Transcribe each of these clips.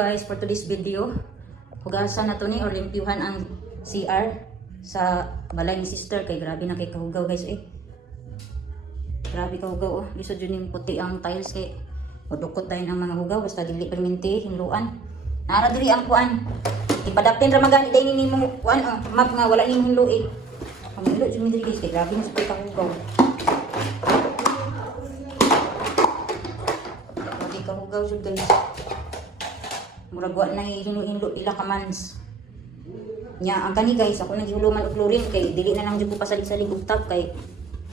guys, for today's video, hugasan na to ni or limpyuhan ang CR sa balay ni sister. Kay grabe na kay kahugaw guys eh. Grabe kahugaw oh. Lisod yun yung puti ang tiles kay udukot tayo ng mga hugaw. Basta dili perminti, hinluan. Nara diri ang kuan. Ipadaptin ra magani day ni mo kuan oh. Map nga wala ning hinlo eh. Ang hinlo jud mi diri guys kay grabe na sa kahugaw. Grabe kahugaw jud guys. Murag wa na hinu-hinlo ila ka mans. Nya ang kani guys, ako naghuluman og chlorine kay dili na lang jud ko pasalig-salig og tap kay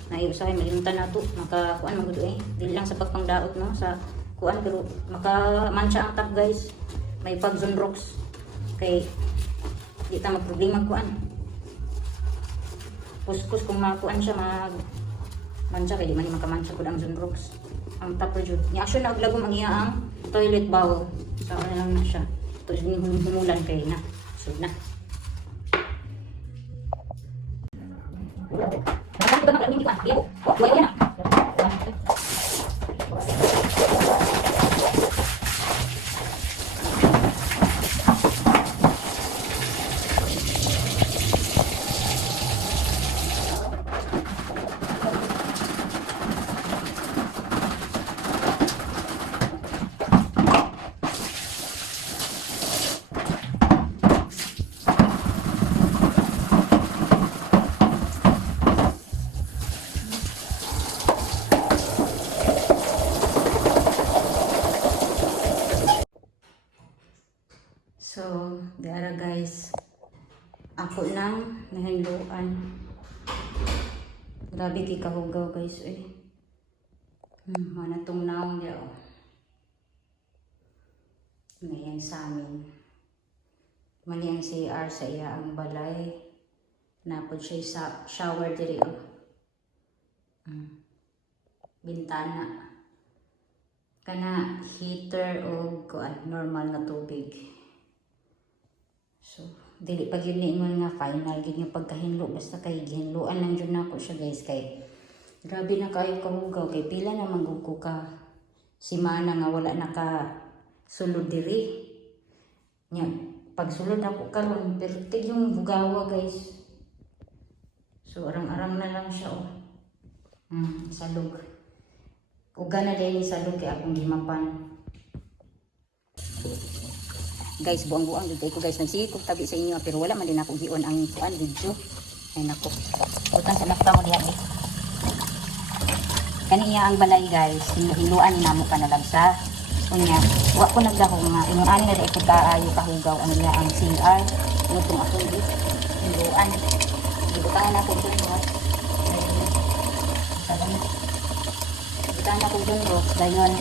naiusahay malimtan nato maka kuan magud eh. Dili lang sa pagpangdaot no sa kuan pero maka mancha ang tap guys. May pag-zone rocks kay di ta magproblema kuan. Kuskus kung makuan siya mag mancha kay di man makamancha pud ang zone rocks. Ang tap jud. Nya action na og lagom ang iya ang toilet bowl. So, ano lang na siya. Ito yung humulan kayo na. So, na. Nakakita ba ng kalimindi ko? Ibo. Buhay ko na. So, dara guys, ako nang nahinluan. Grabe kay kahugaw guys eh. Manatong naong diya oh. Ngayon sa amin. Mali ang CR sa iya ang balay. Napod siya sa shower diri oh. Bintana. Kana heater o kuan normal na tubig. So, dili pag yun niingon nga final gid nga pagkahinlo basta kay gihinluan lang jud nako siya guys kay grabe na kayo kahugaw kay pila na manggug ko ka simana nga wala naka sulod diri. Nya pag sulod ako karon pertig yung hugawa guys. So arang-arang na lang siya oh. Salog. Uga na din salog kay akong gimapan. Guys, buang-buang dito ko guys nagsikog tabi sa inyo pero wala man din ako gion ang kuan video. Ay nako. Utang sa nakta mo diha. Kaniya ang balay guys, hinuan namo kanalabsa. Unya, wa ko nagdaho nga imong ani na dai ko kaayo kahugaw ano niya ang CR. Nutong ako di. Hinuan. Dito ka na ko dun. Salamat. Dito na ko dun dayon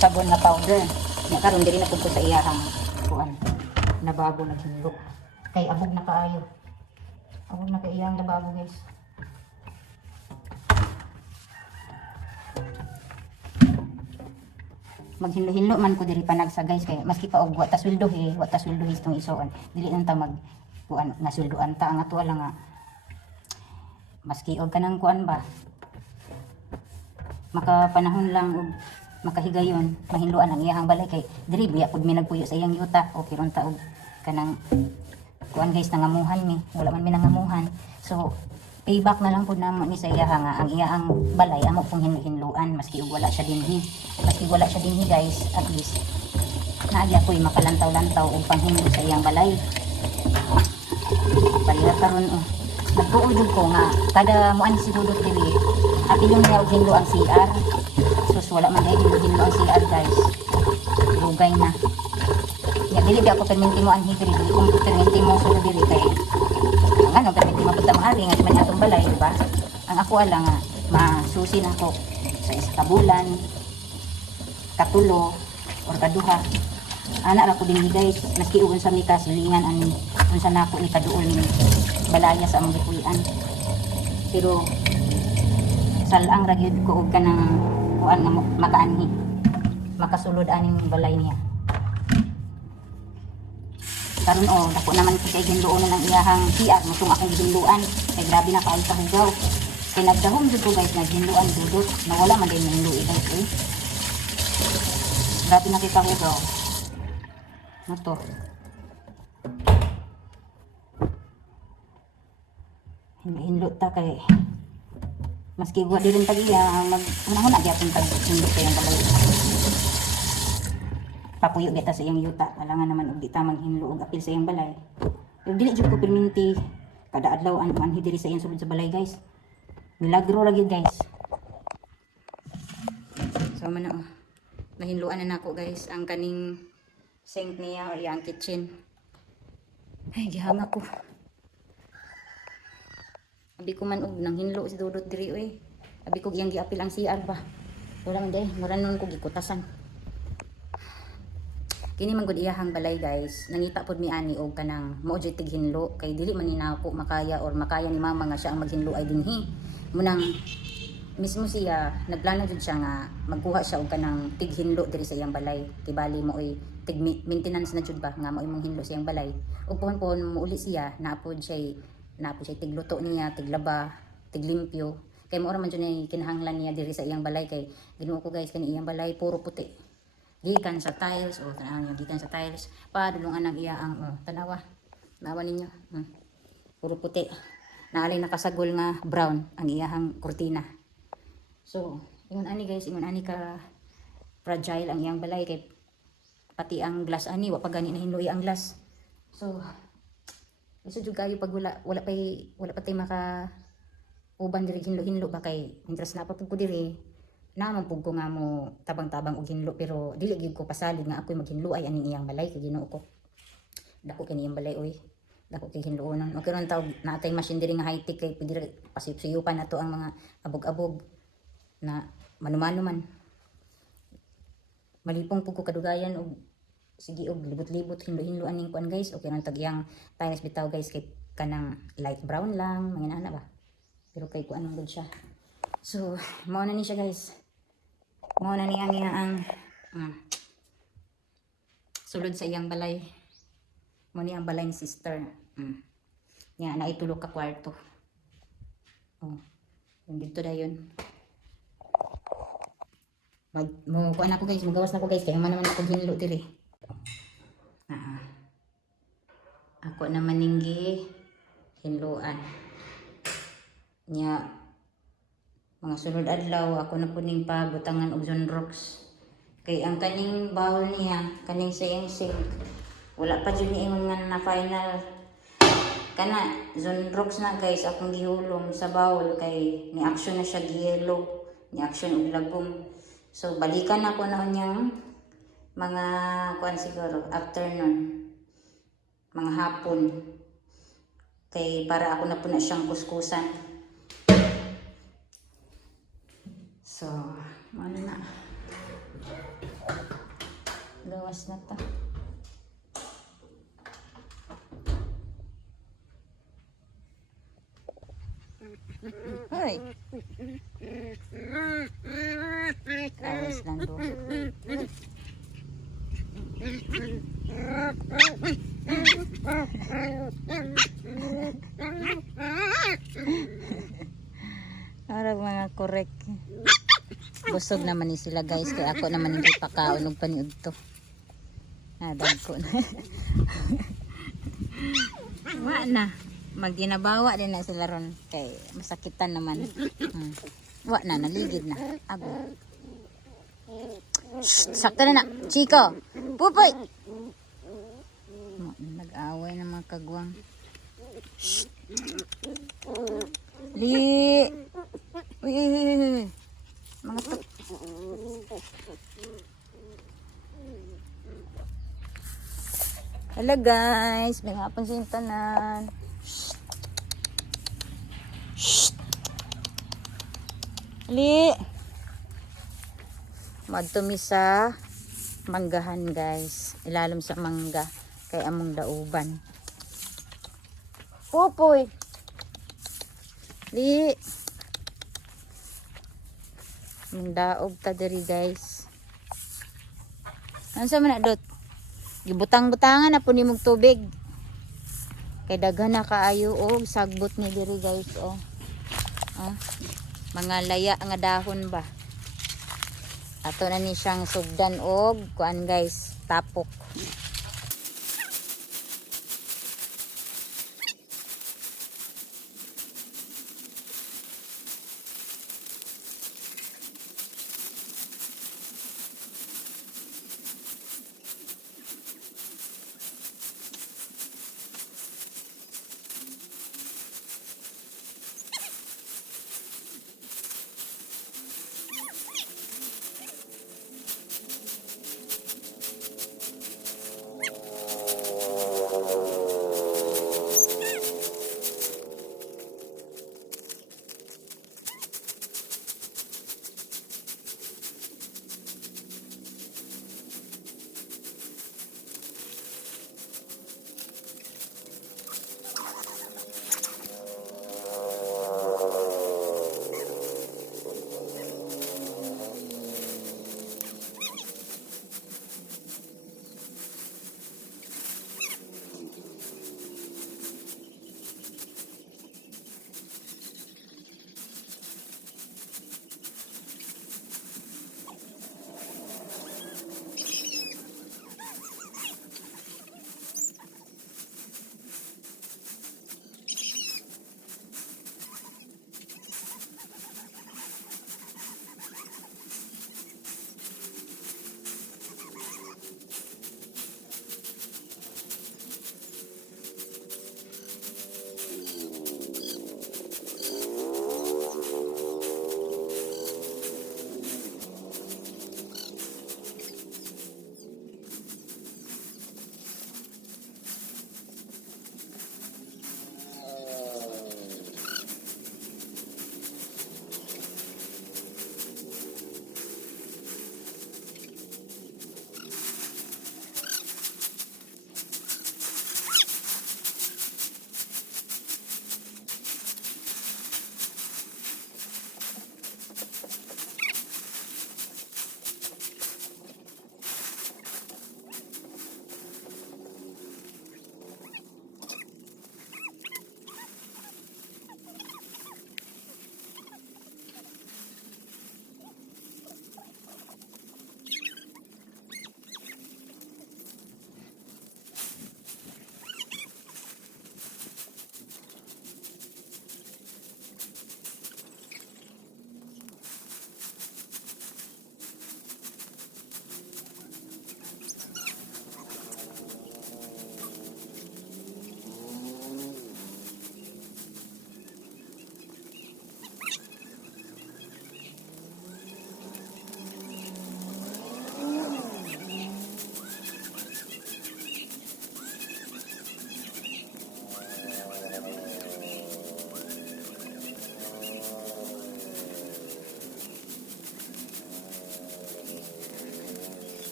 sabon na powder. Nya karon diri na pud ko sa iyahang kuan lababo naghinlo kay abog na kaayo. Abog na kay iyang lababo guys. Maghinlo-hinlo man ko diri panagsa guys kay maski pa og wa ta sweldohi tong isuon dili nang ta mag kuan nasulduan ta ang ato lang nga maski og kanang kuan ba makapanahon lang og makahigayon mahinluan ang iyang balay kay diri biya pud mi nagpuyo sa iyang yuta o piron ta og kanang kuan guys nangamuhan mi wala man mi nangamuhan so payback na lang pud namo ni sa iya nga ang iyang balay amo pong hinluan maski og wala siya dinhi guys at least naagya ko'y makalantaw-lantaw og panghinlo sa iyang balay palya karon oh nagtuod ko nga kada muan si dudot diri at ilong niya og hinlo ang CR. So wala man dahil hinlo ang CR guys. Lugay na. Ya dili di ako perminti mo ang hidri, dili ko perminti mo sulod diri kay. Ngano perminti mo pud mahari nga man atong balay, di ba? Ang ako ala nga masusi na ko sa isa ka bulan, katulo or kaduha. Ana ra ko din guys, maski ugon sa mika silingan ani unsa nako ni kaduol ni balaya sa among gikuyan. Pero salang ra gyud ko og kanang kuan nga makaanhi makasulod aning balay niya karon oh dako naman kay ginluon ng iyahang CR mutong akong ginluan kay grabe na kaay kahugaw kay nagdahom jud ko guys nagginluan dudot nawala man din hinluan guys eh grabe na kay kahugaw na to. Hinlo ta kay maski gwa di rin tagiya mag una-una gyapon tag hinlo kay ang balay. Papuyo beta sa iyang yuta, alangan naman og di ta maghinlo og apil sa iyang balay. Pero dili jud ko perminti kada adlaw ang manhi diri sa iyang sulod sa balay, guys. Milagro ra gyud, guys. So man na nahinluan na nako, guys, ang kaning sink niya or yung kitchen. Ay gihanga ko. Abi ko man og nang hinlo si Dudot diri oy. Abi ko iyang giapil ang CR ba. Wala man day, mura nun ko gikutasan. Kini man gud iyahang balay, guys. Nangita pod mi ani og kanang mao jay tig hinlo kay dili man ni nako makaya or makaya ni mama nga siya ang maghinlo ay dinhi. Munang mismo siya nagplano jud siya nga magkuha siya og kanang tig hinlo diri sa iyang balay. Tibali mo oy tig maintenance na jud ba nga mao imong hinlo sa iyang balay. Ug pohon muuli siya naapod siya tigluto niya, tiglaba, tiglimpyo. Kay mao ra man jud ni kinahanglan niya diri sa iyang balay kay Ginoo ko, guys, kani iyang balay puro puti. Gikan sa tiles o tanaw niyo gikan sa tiles padulungan ang iya ang tanawa. Nawa ninyo. Puro puti. Naalay nakasagol nga brown ang iyahang kurtina. So, ingon ani, guys, ingon ani ka fragile ang iyang balay kay pati ang glass ani wa pa gani na hinlo ang glass. So, iso jud kayo pag wala pa tay maka uban diri hinlo-hinlo ba kay interest na pa pud ko diri naman pud ko nga mo tabang-tabang og hinlo pero dili gyud ko pasalig nga ako'y maghinlo ay aning iyang balay kay Ginoo ko. Dako kini iyang balay oy. Dako kay hinloonon. Okay ron tawag natay machine diri nga high-tech kay pwede pasuyupan nato ang mga abog-abog na manumano man. Malipong pud ko kadugayan og sige og libot-libot hinlo-hinlo aning kuan, guys. Okay ron tag iyang tiles bitaw, guys, kay kanang light brown lang manginana ba. Pero kay kuan man gud siya. So, mao na ni siya, guys. Mao na ni ang sulod sa iyang balay. Mao ni ang balay ni sister. Nya na itulog ka kwarto. Oh. Yung dito dayon. Mo kuan ako, guys, magawas na ko, guys, kay man naman ako hinlo diri. Ako naman ninggi hinluan. Nya mga sulod adlaw ako na po ning pabutangan og Zonrox. Kay ang kaning bowl niya, kaning sa iyang sink, wala pa jud ni ingon nga na final. Kana Zonrox na, guys, akong gihulom sa bowl kay ni action na siya yellow, ni action og lagom. So balikan ako na unyang mga kuan siguro afternoon, mga hapon. Kay para ako na po na siyang kuskusan. So, ano na. Gawas na ta. Hoy. Gawas lang do. Arag mga korek. Busog naman ni sila, guys, kaya ako naman hindi pakaon og paniud to. Dagko na. Wa na. Magdinabawa din na sila ron kay masakitan naman. Wa na, naligid na. Abo. Sakto na na. Chico. Pupoy. Nag-away na mga kagwang. Li. Uy. Mga to. Hello, guys. May hapon sa tanan. Li. Madtumi sa manggahan, guys. Ilalim sa mangga kay among dauban. Pupoy. Li. Among daog ta diri, guys. Ano sa man na dot? Gibutang-butangan na po ni mong tubig. Kay daghan na kaayo og sagbot ni diri, guys, oh. Mga laya nga dahon ba. Ato na ni siyang sugdan og kuan, guys, tapok.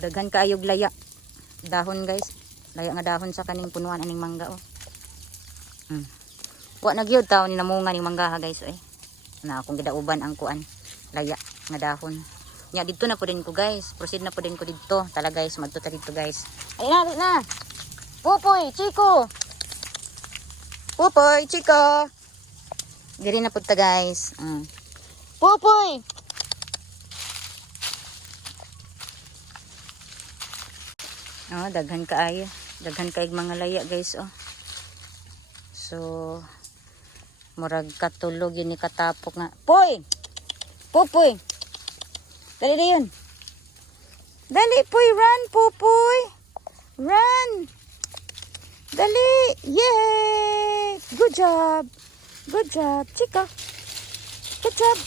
Daghan kaayog laya. Dahon guys. Laya nga dahon sa kaning punuan aning mangga oh. Wa na gyud taw ni namunga ning mangga ha guys eh. Na akong gidauban ang kuan. Laya nga dahon. Nya dito na po din ko guys. Proceed na po din ko dito. Tala guys, madto ta dito guys. Ay na. Pupoy, Chico. Pupoy, Chico. Diri na po ta guys. Pupoy. Oh, daghan kaayo. Daghan kaig mga laya guys oh. So murag katulog yun ni katapok nga. Poy! Pupoy! Dali na yun. Dali, Poy, run, Pupoy! Run! Dali! Yay! Good job! Good job, Chica! Good job!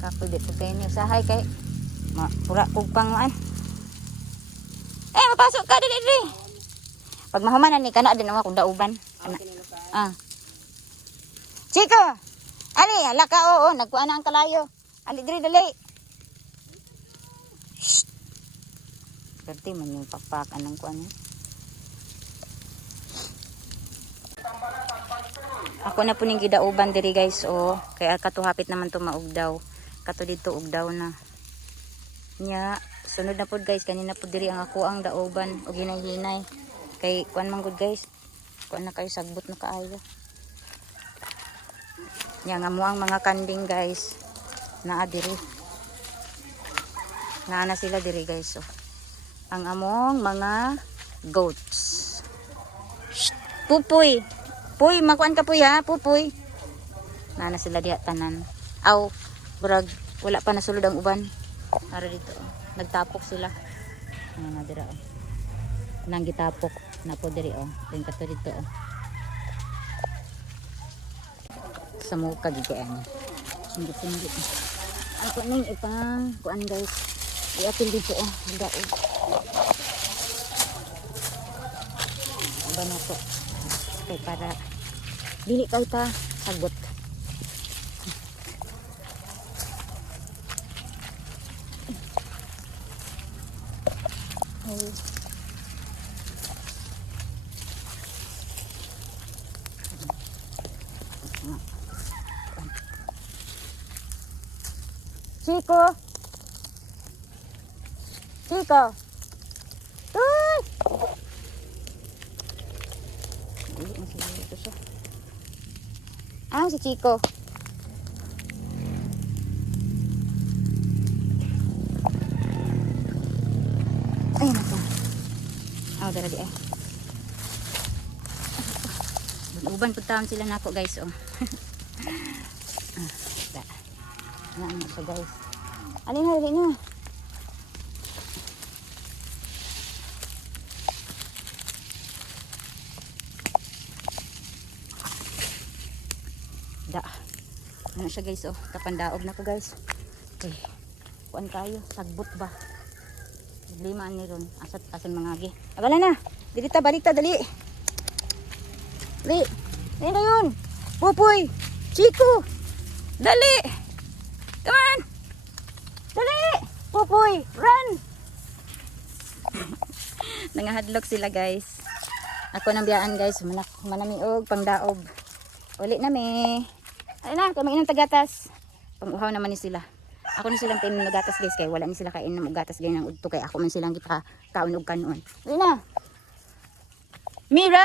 Kapoy dito kayo niyo sahay kay pura kog panguan. Mapasok ka dili dili. Pag mahumanan ni kana din ako kung dauban. Kana. Ah. Chico. Ali, hala ka oo, nagkuan na ang kalayo. Ali diri dali. Perti man yung pakpakan ng kuan. Ako na po ning gidauban diri guys oh. Kaya katuhapit naman to maugdaw. Kato dito ugdaw na. Nya, sunod na po guys, kanina po diri ang ako ang dauban o ginay-hinay. Kay kuan man gud guys. Kuan na kayo sagbot na kaayo. Nya nga mo ang mga kanding guys. Naa diri. Naa na sila diri guys oh. Ang among mga goats. Shh, pupoy. Puy, makuan ka puy ha, pupoy. Naa na sila diha tanan. Aw, brag wala pa nasulod ang uban. Ara dito oh. Nagtapok sila. Ano na dira oh. Nang gitapok na po diri oh. Tingin ka to dito oh. Sa muka gigaan. Singgit-singgit. Ako ning ipang kuan guys. Iatil dito oh. Daog. Ba na to. Okay, para dili ka ta sagot. Oh. Chico. Chico. Uy! Dili na sila dito siya. Ah, si Chico. Ayun ako. Oh, dara di eh. Uban po taon sila nako guys oh. Da. Ano so guys. Alin na, alin na. Da. Ano siya guys oh. Kapandaog na ko guys. Okay. Kuan kayo. Sagbot ba? Lima ni ron. Asat asan mga agi. Abala na. Dilita balita dali. Dali. Dali na yun. Pupoy. Chico. Dali. Come on. Dali. Pupoy. Run. Nangahadlok sila guys. Ako nang biyaan guys. Manamiog. Pangdaog. Uli na me. Ay na. Kamainom tagatas. Panguhaw naman ni sila. Ako na silang kainom ng gatas guys. Kaya wala ni sila kainom ng gatas ganyan ng udto. Kaya ako man silang kita kaunog kanon. Uli na. Mira.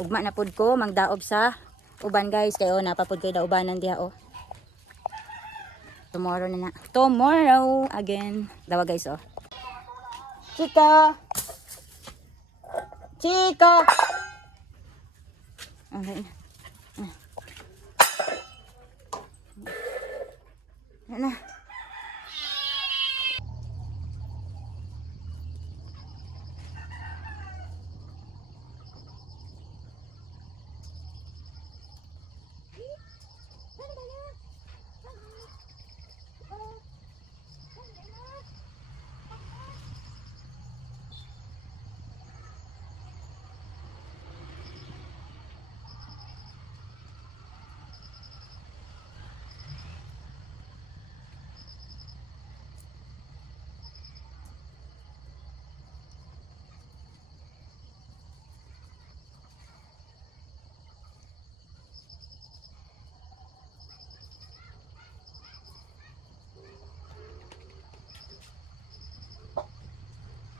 Ugma na pud ko. Mangdaog sa uban guys. Kaya napapod kayo da ubanan diha oh. Tomorrow na na. Tomorrow again. Dawa guys oh. Chica. Chica. Okay na. Na.